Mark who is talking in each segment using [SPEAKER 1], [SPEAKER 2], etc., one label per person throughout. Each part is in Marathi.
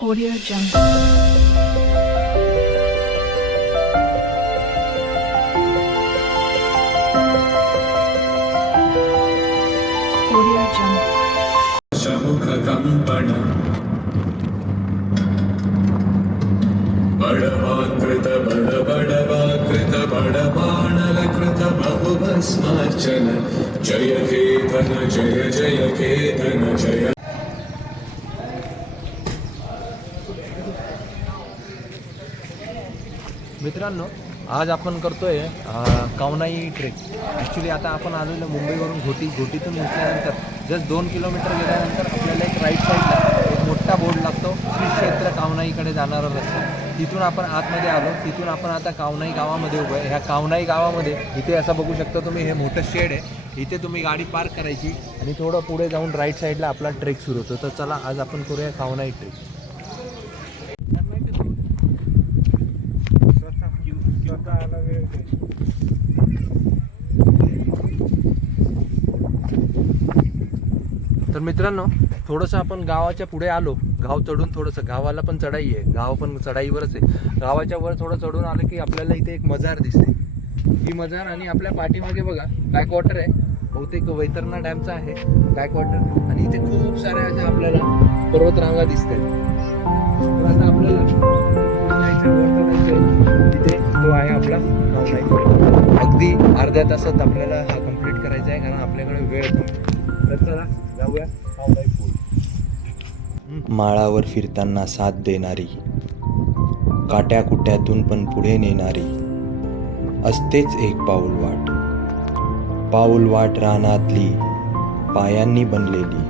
[SPEAKER 1] Audio Jungle. Jungle.
[SPEAKER 2] शमुखकम्पण बडवाकृत बडबडवाकृत बडबाणलकृत बहुभस्मार्चन जय केतन जय जय केतन जय
[SPEAKER 3] मित्रांनो आज आपण करतोय कावनाई ट्रेक ॲक्च्युली आता आपण आलेलो मुंबईवरून घोटी. घोटीतून घुसल्यानंतर जस्ट दोन किलोमीटर गेल्यानंतर आपल्याला एक राईट साईडला एक मोठा बोर्ड लागतो. श्री क्षेत्र कावनाईकडे जाणारा रस्ता. तिथून आपण आतमध्ये आलो. तिथून आपण आता कावनाई गावामध्ये उभं आहे. ह्या कावनाई गावामध्ये इथे असं बघू शकता तुम्ही हे मोठं शेड आहे. इथे तुम्ही गाडी पार्क करायची आणि थोडं पुढे जाऊन राईट साईडला आपला ट्रेक सुरू होतो. तर चला आज आपण करूया कावनाई ट्रेक तर मित्रांनो थोडंसं आपण गावाच्या पुढे आलो. गाव चढून थोडंसं गावाला पण चढाई आहे. गाव पण चढाईवरच आहे. गावाच्या वर थोडं चढून आलं की आपल्याला इथे एक मजार दिसते. ही मजार आणि आपल्या पाठीमागे बघा बॅकवॉटर आहे. बहुतेक वैतरणा डॅमचा आहे बॅकवॉटर आणि इथे खूप साऱ्या अशा आपल्याला पर्वतरांगा दिसते तर आता आपल्याला तिथे तो आहे आपला अगदी अर्ध्या तासात आपल्याला हा कंप्लीट करायचा आहे कारण आपल्याकडे वेळ कमी तर चला
[SPEAKER 4] माळावर फिरताना साथ देणारी काट्या कुट्यातून पण पुढे नेणारी असतेच एक पाऊल वाट. पाऊल वाट रानातली पायांनी बनलेली.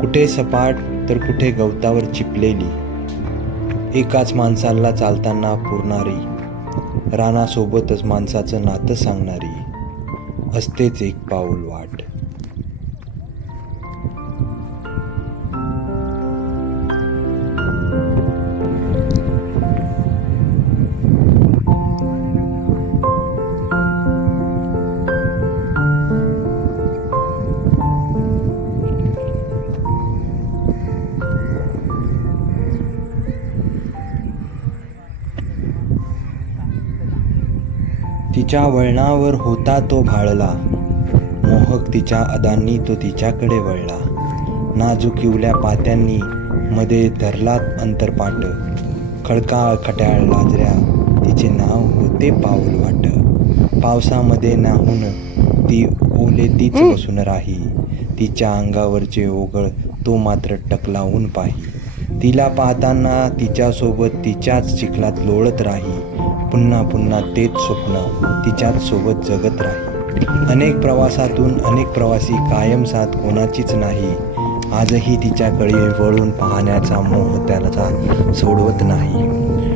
[SPEAKER 4] कुठे सपाट तर कुठे गवतावर चिपलेली. एकाच माणसाला चालताना पुरणारी रानासोबतच माणसाचं नातं सांगणारी असतेच एक पाऊल वाट. तिच्या वळणावर होता तो भाळला. मोहक तिच्या अदांनी तो तिच्याकडे वळला. नाजुकिवल्या पात्यांनी मध्ये धरलात अंतरपाट. खडकाळ खट्याळ लाजऱ्या तिचे नाव होते पाऊल वाट. पावसामध्ये नाहून ती ओले तीच बसून राही. तिच्या अंगावरचे ओघळ तो मात्र टकलावून पाही. तिला पाहताना तिच्यासोबत तिच्याच चिखलात लोळत राही. पुन्हा पुन्हा तेच स्वप्न तिच्याच सोबत जगत राही. अनेक प्रवासातून अनेक प्रवासी कायम साथ कोणाचीच नाही. आजही तिच्याकडे वळून पाहण्याचा मोह त्याला सोडवत नाही.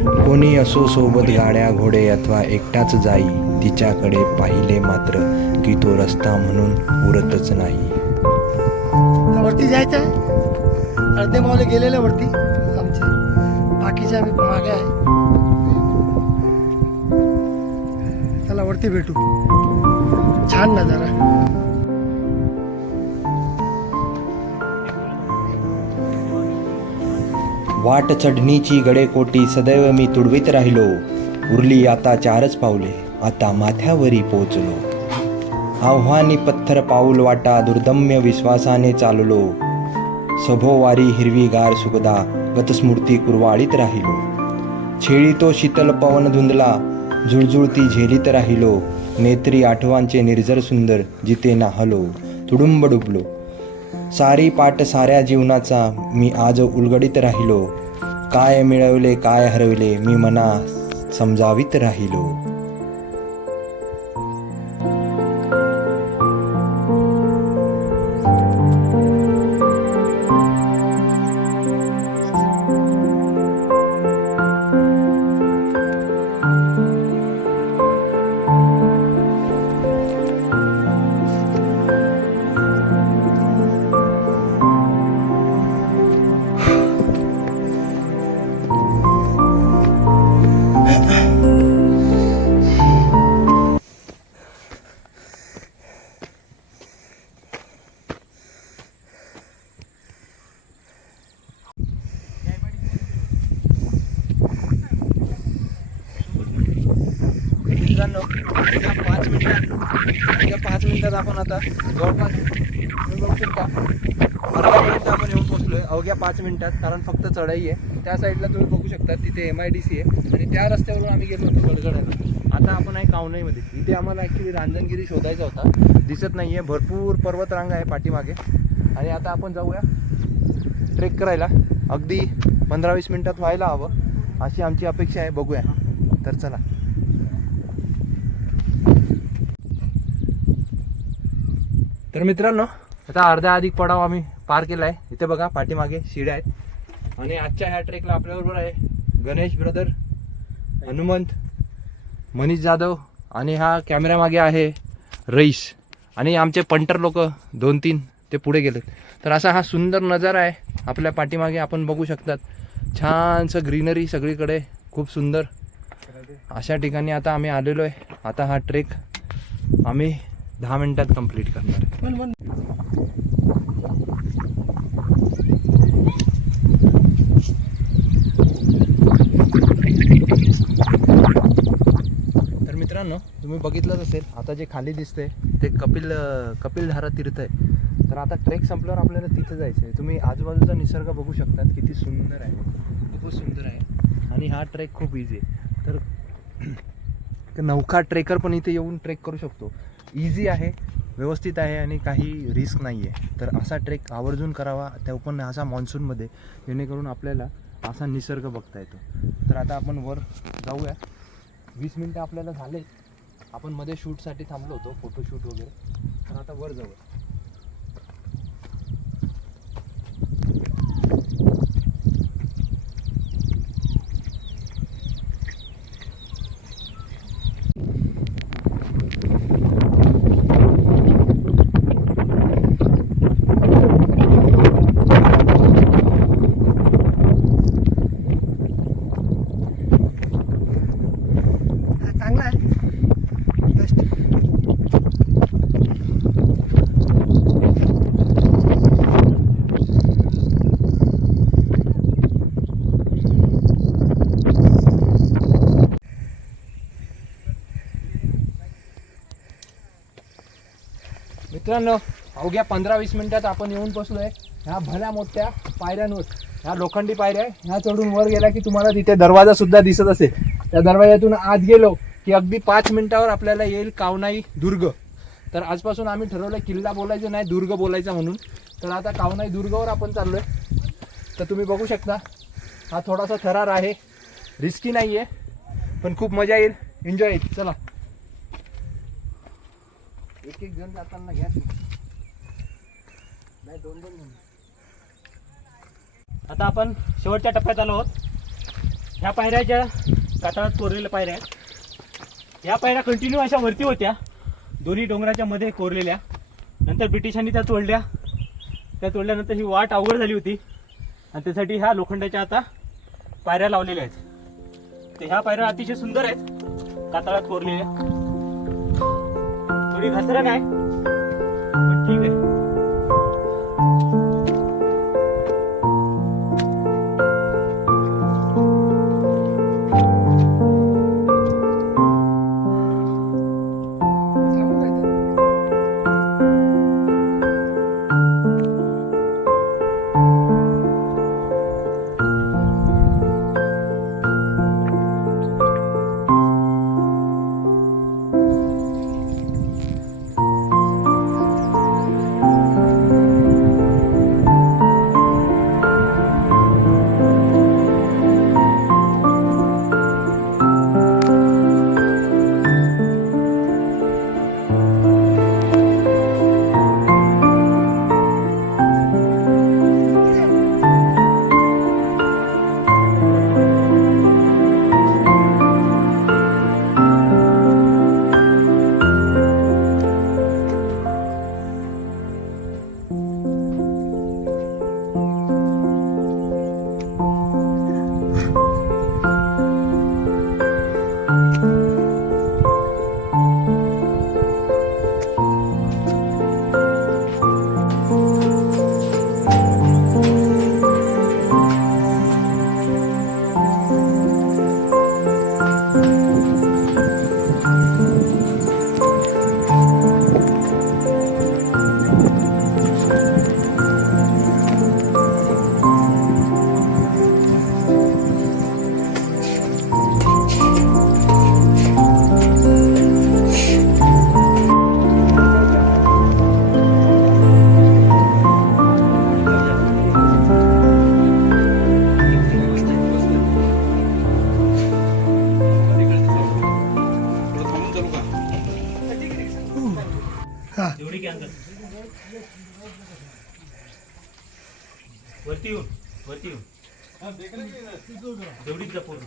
[SPEAKER 4] कोणी असो सोबत गाड्या घोडे अथवा एकटाच जाई तिच्याकडे पाहिले मात्र की तो रस्ता म्हणून उरतच नाही.
[SPEAKER 5] वरती जायचं आहे अर्धे मावले गेलेले वरती? आमचे. बाकीचे आम्ही मागे आहे. चला वरती भेटू. छान नजारा.
[SPEAKER 4] वाट चढणीची गडेकोटी सदैव मी तुडवीत राहिलो. उरली आता चारच पावले आता माथ्यावरी पोचलो. आव्हानी पत्थर पाऊल वाटा दुर्दम्य विश्वासाने चाललो. सभोवारी हिरवीगार सुगदा गतस्मूर्ती कुरवाळीत राहिलो. छेळी तो शीतल पवन धुंदला. झुळझुळती झेलीत राहिलो. नेत्री आठवांचे निर्जर सुंदर जिथे नाहलो तुडुंब डुबलो. सारी पाट साऱ्या जीवनाचा मी आज उलगडीत राहिलो. काय मिळवले काय हरविले मी मना समजावीत राहिलो. मित्रांनो पाच मिनिटात या पाच मिनिटात आपण आता जवळपास बघू शकता मिनिट आपण येऊन पोहोचलोय. अवघ्या पाच मिनिटात कारण फक्त चढाई आहे. त्या साईडला तुम्ही बघू शकता तिथे एम आय डी सी आहे. आणि त्या रस्त्यावरून आम्ही गेलो होतो गडगडायला. आता आपण आहे कावनाईमध्ये इथे आम्हाला ॲक्च्युली रांजणगिरी शोधायचा होता. दिसत नाही आहे भरपूर पर्वतरांग आहे पाठीमागे. आणि आता आपण जाऊया ट्रेक करायला. अगदी पंधरा वीस मिनिटात व्हायला हवं. अशी आमची अपेक्षा आहे. बघूया. तर चला. तर मित्रांनो आता अर्ध्या अधिक पडाव आम्ही पार केला आहे इथे बघा पाठीमागे शिड्या आहेत. आणि आजच्या ह्या ट्रेकला आपल्याबरोबर आहे गणेश ब्रदर हनुमंत मनीष जाधव आणि हा कॅमेऱ्यामागे आहे रईस. आणि आमचे पंटर लोक दोन तीन ते पुढे गेलेत. तर असा हा सुंदर नजारा आहे. आपल्या पाठीमागे आपण बघू शकतात. छानसं ग्रीनरी सगळीकडे खूप सुंदर. अशा ठिकाणी आता आम्ही आलेलो आहे. आता हा ट्रेक आम्ही दहा मिनिटात कंप्लीट करणार तर मित्रांनो तुम्ही बघितलंच असेल आता जे खाली दिसते ते कपिल कपिलधारा तीर्थ आहे. तर आता ट्रेक संपल्यावर आपल्याला तिथे जायचं आहे तुम्ही आजूबाजूचा निसर्ग बघू शकतात किती सुंदर आहे. खूपच सुंदर आहे. आणि हा ट्रेक खूप इझी आहे. तर नौका ट्रेकर पण इथे येऊन ट्रेक करू शकतो. इझी आहे व्यवस्थित आहे आणि काही रिस्क नाही आहे तर असा ट्रेक आवर्जून करावा त्या पण असा मान्सूनमध्ये जेणेकरून आपल्याला असा निसर्ग बघता येतो. तर आता आपण वर जाऊया. वीस मिनटं आपल्याला झाले. आपण मध्ये शूटसाठी थांबलो होतो फोटोशूट वगैरे. तर आता वर जाऊया.
[SPEAKER 5] हा
[SPEAKER 4] मित्रांनो अवघ्या पंधरा वीस मिनिटात आपण येऊन पोचलोय ह्या भल्या मोठ्या पायऱ्यांवर. ह्या लोखंडी पायऱ्या ह्या चढून वर गेला की तुम्हाला तिथे दरवाजा सुद्धा दिसत असेल. त्या दरवाज्यातून आत गेलो की अगदी पाच मिनिटावर आपल्याला येईल कावनाई दुर्ग. तर आजपासून आम्ही ठरवलं किल्ला बोलायचं नाही दुर्ग बोलायचा म्हणून. तर आता कावनाई दुर्गावर आपण चाललोय. तर तुम्ही बघू शकता हा थोडासा थरार आहे. रिस्की नाही आहे पण खूप मजा येईल. एन्जॉय येईल चला. एक एक जण जाताना घ्या. नाही दोन दोन
[SPEAKER 6] आता आपण शेवटच्या टप्प्यात आलो आहोत. ह्या पायऱ्याच्या कातळात कोरलेल्या पायऱ्या आहेत. ह्या पायऱ्या कंटिन्यू अशा वरती होत्या. दोन्ही डोंगराच्या मध्ये कोरलेल्या. नंतर ब्रिटिशांनी त्या तोडल्या. त्या तोडल्यानंतर ही वाट अवघड झाली होती. आणि त्यासाठी ह्या लोखंडाच्या आता पायऱ्या लावलेल्या आहेत. तर ह्या पायऱ्या अतिशय सुंदर आहेत. कातळात कोरलेल्या. थोडी घसरण आहे. पण ठीक आहे. वरती येऊ जेवढीच जा पूर्ण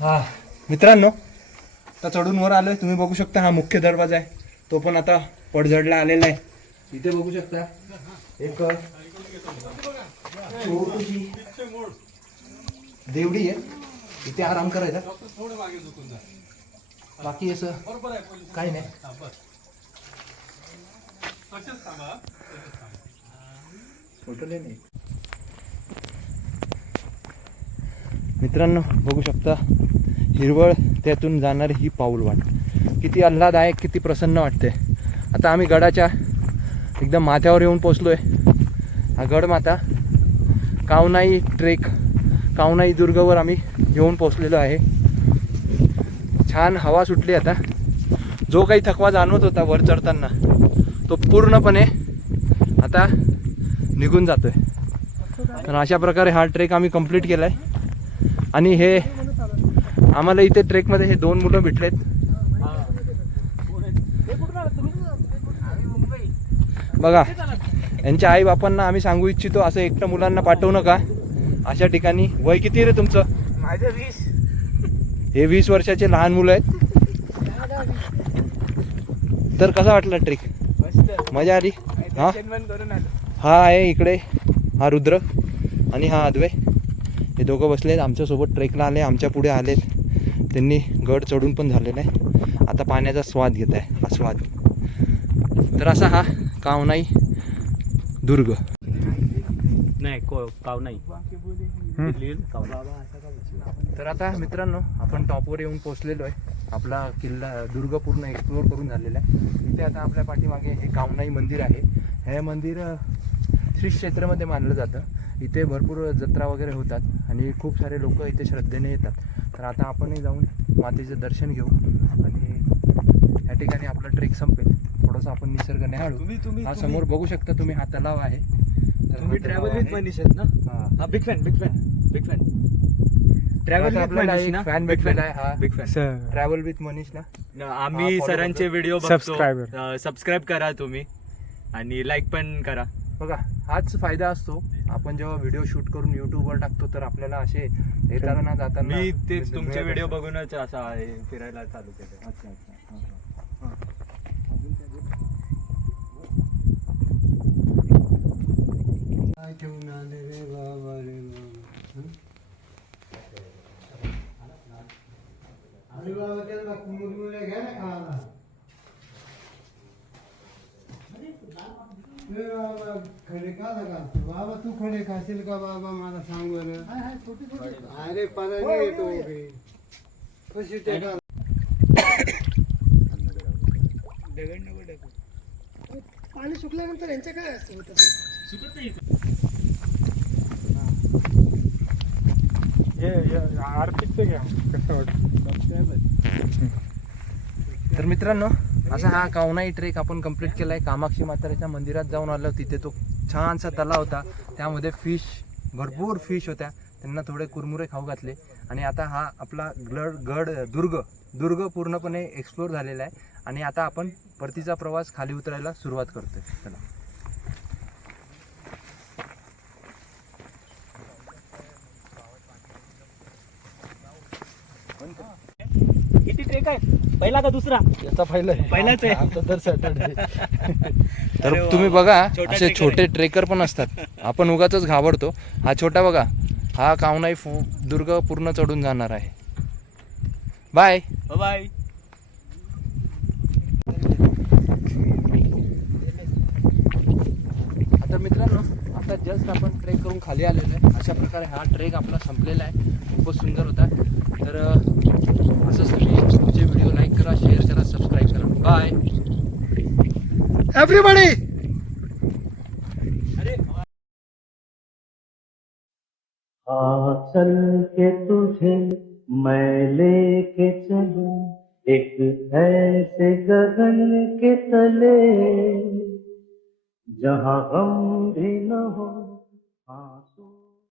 [SPEAKER 4] हा मित्रांनो आता चढून वर आलोय. तुम्ही बघू शकता हा मुख्य दरवाजा आहे. तो पण आता पडझडला आलेला आहे. इथे बघू शकता एक छोटीशी देवडी आहे. इथे आराम करायचा. बाकी असं काही नाही. मित्रांनो बघू शकता हिरवळ त्यातून जाणारी ही पाऊल वाट. किती आल्हादायक किती प्रसन्न वाटते आता आम्ही गडाच्या एकदम माथ्यावर येऊन पोचलोय हा गडमाता कावनाई ट्रेक कावनाई दुर्गवर आम्ही येऊन पोचलेलो आहे. छान हवा सुटली आता. जो काही थकवा जाणवत होता वर चढताना. तो पूर्णपणे आता निघून जातोय. तर अशा प्रकारे हा ट्रेक आम्ही कंप्लीट केला आहे आणि हे आम्हाला इथे ट्रेकमध्ये हे दोन मुलं भेटलेत. बघा यांच्या आई बापांना आम्ही सांगू इच्छितो असं एकटं मुलांना पाठवू नका. अशा ठिकाणी वय किती रे तुमचं?
[SPEAKER 6] माझं वीस.
[SPEAKER 4] हे वीस वर्षाचे लहान मुलं आहेत. तर कसा वाटला ट्रेक? मजा आली. हा? हा आहे इकडे हा रुद्र आणि हा अद्वय हे दोघं बसलेत आमच्यासोबत ट्रेकला आले आमच्या पुढे आलेत. त्यांनी गड चढून पण झालेला आहे. आता पाण्याचा स्वाद घेत आहे हा स्वाद. तर असा हा कावनाई दुर्ग.
[SPEAKER 6] नाही को काव नाही
[SPEAKER 4] तर आता मित्रांनो आपण टॉपवर येऊन पोहोचलेलो आहे. आपला किल्ला दुर्ग पूर्ण एक्सप्लोर करून झालेला आहे. इथे आता आपल्या पाठीमागे हे कामनाई मंदिर आहे. हे मंदिर श्री क्षेत्रामध्ये मानलं जातं. इथे भरपूर जत्रा वगैरे होतात आणि खूप सारे लोक इथे श्रद्धेने येतात. तर आता आपणही जाऊन मातेचं दर्शन घेऊ आणि या ठिकाणी आपला ट्रेक संपेल. थोडंसं आपण निसर्ग निहाळू हा समोर बघू शकता तुम्ही हा तलाव आहे. तर
[SPEAKER 6] तुम्ही ट्रॅव्हल विथ. मनीष आहेत ना?
[SPEAKER 4] हा.
[SPEAKER 6] हा big fan big fan big fan travel
[SPEAKER 4] आता
[SPEAKER 6] विथ
[SPEAKER 4] आपल्याला
[SPEAKER 6] मनीष
[SPEAKER 4] एक
[SPEAKER 6] ना?
[SPEAKER 4] fan भेटलेला आहे, हा.
[SPEAKER 6] Big fan
[SPEAKER 4] travel with Manish ना
[SPEAKER 3] न-
[SPEAKER 4] हा,
[SPEAKER 3] आम्ही
[SPEAKER 4] follow
[SPEAKER 3] सरांचे
[SPEAKER 4] करतो.
[SPEAKER 3] व्हिडिओ बघतो सबस्क्राईब करा तुम्ही. आणि लाईक पण करा.
[SPEAKER 4] बघा हाच फायदा असतो. आपण जेव्हा व्हिडिओ शूट करून युट्यूबवर टाकतो तर आपल्याला असे येताना जाताना
[SPEAKER 3] मी तेच तुमचे व्हिडिओ. बघूनच असा हे फिरायला चालू केले. अच्छा अच्छा
[SPEAKER 5] घेऊन आले रे बाबा रे बाबा अरे बाबा त्याला कुमुरमुरे घ्या ना खायला ए बाबा खडे का घालतो बाबा तू खडे खाशील का बाबा? मला सांग बरं. अरे पराने येतो उभे कशी ते घाल पाणी सुकल्यानंतर यांचं काय असतं? होतं
[SPEAKER 4] तर मित्रांनो असा हा कावनाई ट्रेक आपण कंप्लीट केलाय. कामाक्षी माताराच्या मंदिरात जाऊन आलो. तिथे तो छानसा तलाव होता. त्यामध्ये फिश भरपूर फिश होत्या. त्यांना थोडे कुरमुरे खाऊ घातले. आणि आता हा आपला गड गड दुर्ग दुर्ग पूर्णपणे एक्सप्लोर झालेला आहे. आणि आता आपण परतीचा प्रवास खाली उतरायला सुरुवात करतोय. चला.
[SPEAKER 6] किती ट्रेक आहे? पहिला का दुसरा?
[SPEAKER 4] याचा पहिला
[SPEAKER 6] पहिलाच आहे.
[SPEAKER 4] आता तर सॅटर्डे
[SPEAKER 6] अरे
[SPEAKER 4] तर
[SPEAKER 6] वा.
[SPEAKER 4] तुम्ही. बघा
[SPEAKER 6] छोटा
[SPEAKER 4] असे
[SPEAKER 6] ट्रेकर
[SPEAKER 4] छोटे ट्रेकर पण असतात. आपण उगाच घाबरतो. हा छोटा बघा हा कावनाई फु दुर्ग पूर्ण चढून जाणार आहे. बाय
[SPEAKER 6] बाय
[SPEAKER 4] आता मित्रांनो आता जस्ट आपण खाली आलेलो आहे. अशा प्रकारे हा ट्रेक आपला संपलेला आहे. खूपच सुंदर होता. तर असंच तुम्ही आमचे व्हिडिओ लाईक करा शेअर करा सबस्क्राईब करा. बाय
[SPEAKER 5] एव्हरीबडी
[SPEAKER 6] चल के तुझे मैं लेके चलूं एक ऐसे गगन के तले जहाँ गम भी न हो।